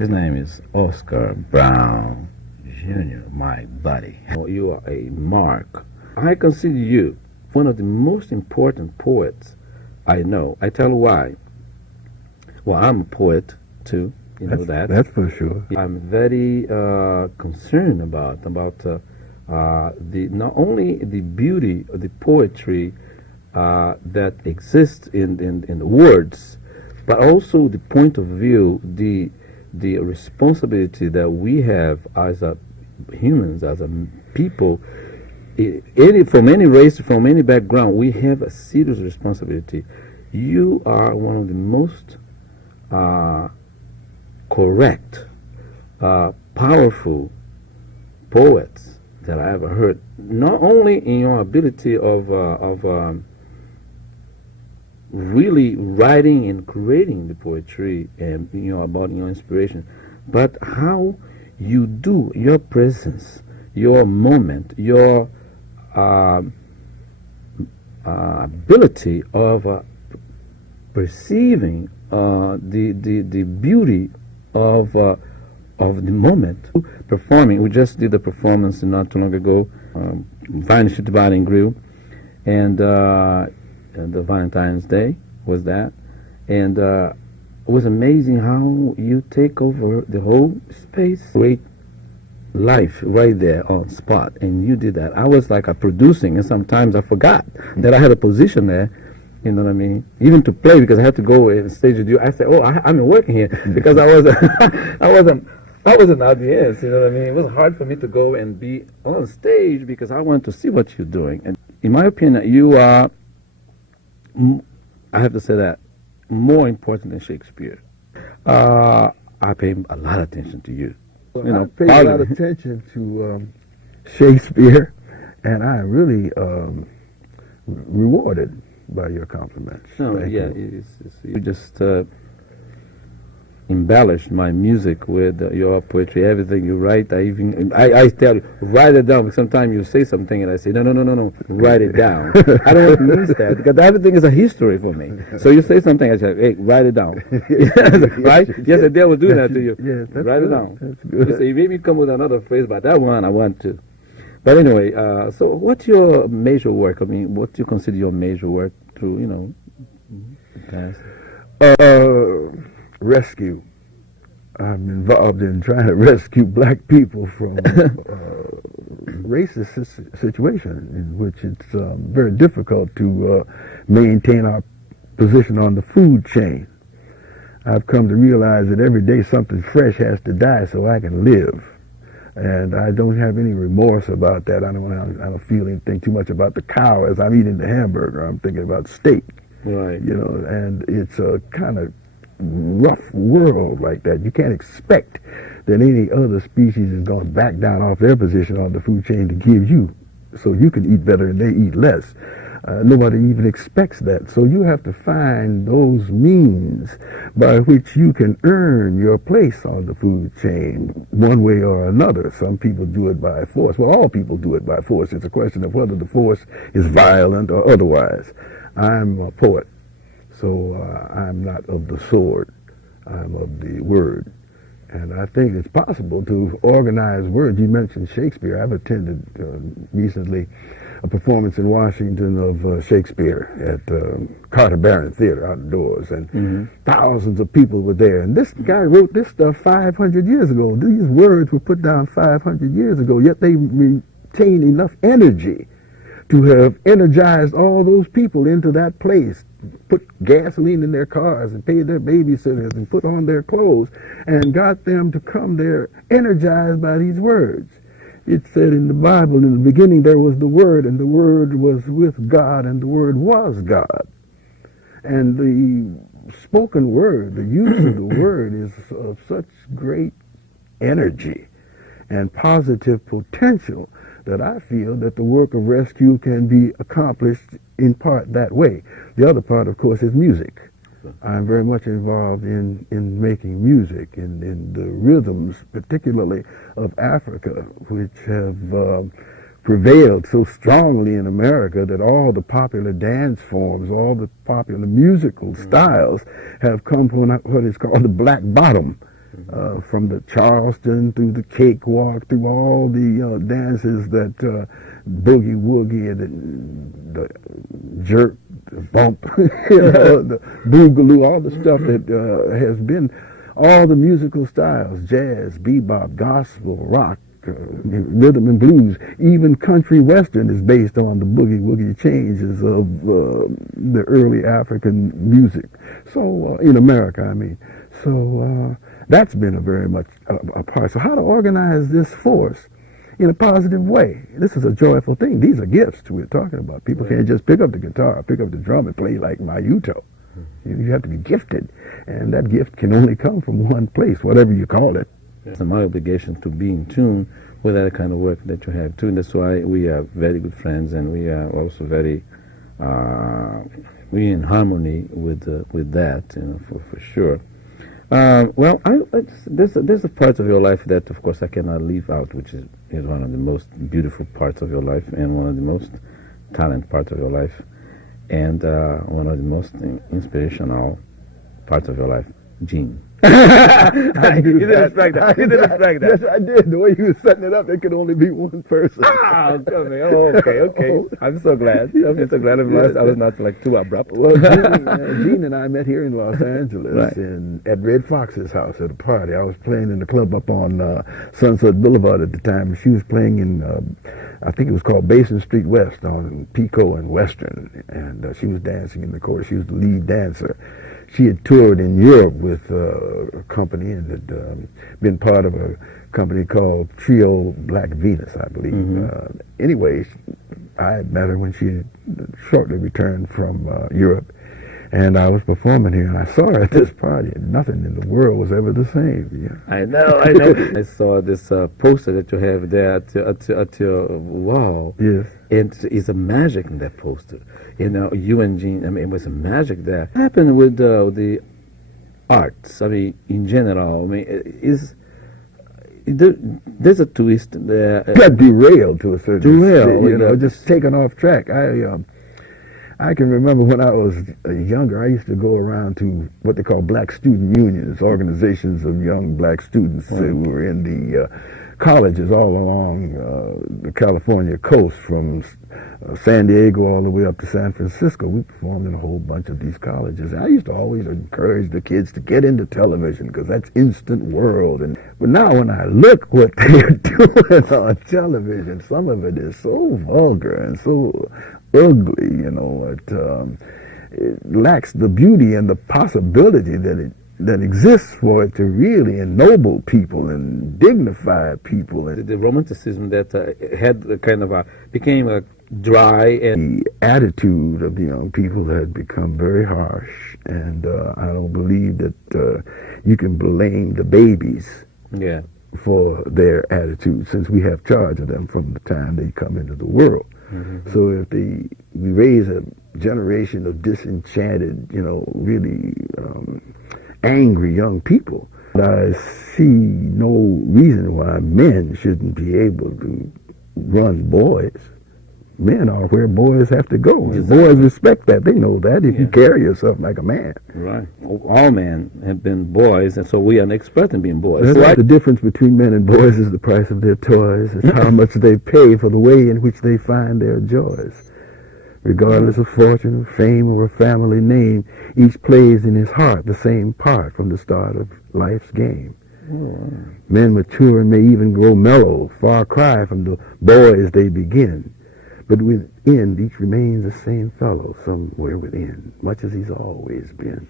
His name is Oscar Brown Jr., my buddy. You are a mark. I consider you one of the most important poets I know. I tell you why. Well, I'm a poet too. You know that. That's for sure. I'm very concerned about the not only the beauty of the poetry that exists in the words, but also the point of view, the responsibility that we have as a humans, as a people, from any race, from any background, we have a serious responsibility. You are one of the most correct, powerful poets that I ever heard. Not only in your ability of really writing and creating the poetry and about your inspiration, but how you do your presence, your moment, your ability of perceiving the beauty of the moment. Performing, we just did a performance not too long ago, Varnished Bar and Grill, and the Valentine's Day was that, and it was amazing how you take over the whole space, great life right there on spot, and you did that. I was like producing, and sometimes I forgot that I had a position there. You know what I mean? Even to play, because I had to go and stage with you. I said, "Oh, I'm working here," because I wasn't I wasn't an audience. You know what I mean? It was hard for me to go and be on stage because I wanted to see what you're doing. And in my opinion, you are, I have to say that, more important than Shakespeare. I pay a lot of attention to you. I pay a lot of attention to Shakespeare, and I am really rewarded by your compliments. No, yeah, you just embellished my music with your poetry, everything you write. I tell you, write it down. Because sometimes you say something and I say, no, write it down. I don't want to miss that because everything is a history for me. So you say something, I say, hey, write it down. Right? Yes, the devil will do that to you. Yes, that's write good. it down. That's good. You say, maybe come with another phrase, but that one I want to. But anyway, so what's your major work? I mean, what do you consider your major work through, the past? Rescue. I'm involved in trying to rescue black people from racist situation in which it's very difficult to maintain our position on the food chain. I've come to realize that every day something fresh has to die so I can live. And I don't have any remorse about that. I don't feel anything too much about the cow as I'm eating the hamburger. I'm thinking about steak. Right. And it's a kind of rough world like that. You can't expect that any other species is going to back down off their position on the food chain to give you so you can eat better and they eat less. Nobody even expects that. So you have to find those means by which you can earn your place on the food chain one way or another. Some people do it by force. Well, all people do it by force. It's a question of whether the force is violent or otherwise. I'm a poet, so I'm not of the sword. I'm of the word. And I think it's possible to organize words. You mentioned Shakespeare. I've attended recently a performance in Washington of Shakespeare at Carter Barron Theater outdoors, and thousands of people were there. And this guy wrote this stuff 500 years ago. These words were put down 500 years ago, yet they retain enough energy to have energized all those people into that place, put gasoline in their cars and paid their babysitters and put on their clothes and got them to come there energized by these words. It said in the Bible, in the beginning there was the Word, and the Word was with God, and the Word was God. And the spoken word, the use of the word is of such great energy and positive potential that I feel that the work of rescue can be accomplished in part that way. The other part, of course, is music. I'm very much involved in making music, in the rhythms, particularly of Africa, which have prevailed so strongly in America that all the popular dance forms, all the popular musical styles have come from what is called the black bottom. from the Charleston through the cakewalk, through all the dances that boogie woogie and the jerk, the bump, the boogaloo, all the stuff that has been all the musical styles, jazz, bebop, gospel, rock, rhythm and blues, even country western is based on the boogie woogie changes of the early African music. So in America, I mean. So that's been a very much a part. So how to organize this force in a positive way? This is a joyful thing. These are gifts we're talking about. People can't just pick up the guitar, pick up the drum, and play like Mayuto. You have to be gifted, and that gift can only come from one place, whatever you call it. It's my obligation to be in tune with that kind of work that you have too, and that's why we are very good friends, and we are also very we in harmony with that, you know, for sure. Well, there's a part of your life that, of course, I cannot leave out, which is one of the most beautiful parts of your life and one of the most talent parts of your life, and one of the most inspirational parts of your life, Gene. You didn't expect that. Yes, I did. The way you were setting it up, there could only be one person. Oh, come here. Oh, okay. I'm so glad. I'm so glad I was not like too abrupt. Well, Gene and I met here in Los Angeles, right, at Red Fox's house at a party. I was playing in the club up on Sunset Boulevard at the time. She was playing in, I think it was called Basin Street West on Pico and Western, and she was dancing in the chorus. She was the lead dancer. She had toured in Europe with a company and had been part of a company called Trio Black Venus, I believe. Anyway, I met her when she had shortly returned from Europe, and I was performing here, and I saw her at this party, and nothing in the world was ever the same. Yeah. I know. I saw this poster that you have there at your wall. Yes. And it's a magic in that poster. You know, you and Gene, I mean, it was a magic there. What happened with the arts? I mean, in general, I mean, there's a twist there. Got derailed to a certain extent, you know, just taken off track. I can remember when I was younger, I used to go around to what they call black student unions, organizations of young black students who were in the colleges all along the California coast, from San Diego all the way up to San Francisco. We performed in a whole bunch of these colleges. I used to always encourage the kids to get into television because that's instant world. But now when I look what they're doing on television, some of it is so vulgar and so ugly, you know. It lacks the beauty and the possibility that exists for it to really ennoble people and dignify people. The romanticism that had a kind of became a dry, and the attitude of the young people had become very harsh, and I don't believe that you can blame the babies for their attitude, since we have charge of them from the time they come into the world. So if we raise a generation of disenchanted, you know, really angry young people, I see no reason why men shouldn't be able to run boys. Men are where boys have to go. And boys respect that. They know that if you carry yourself like a man. Right. All men have been boys, and so we are an expert in being boys. That's right. The difference between men and boys is the price of their toys. It's how much they pay for the way in which they find their joys. Regardless of fortune or fame or a family name, each plays in his heart the same part from the start of life's game. Men mature and may even grow mellow, far cry from the boys they begin. But within, each remains the same fellow somewhere within, much as he's always been.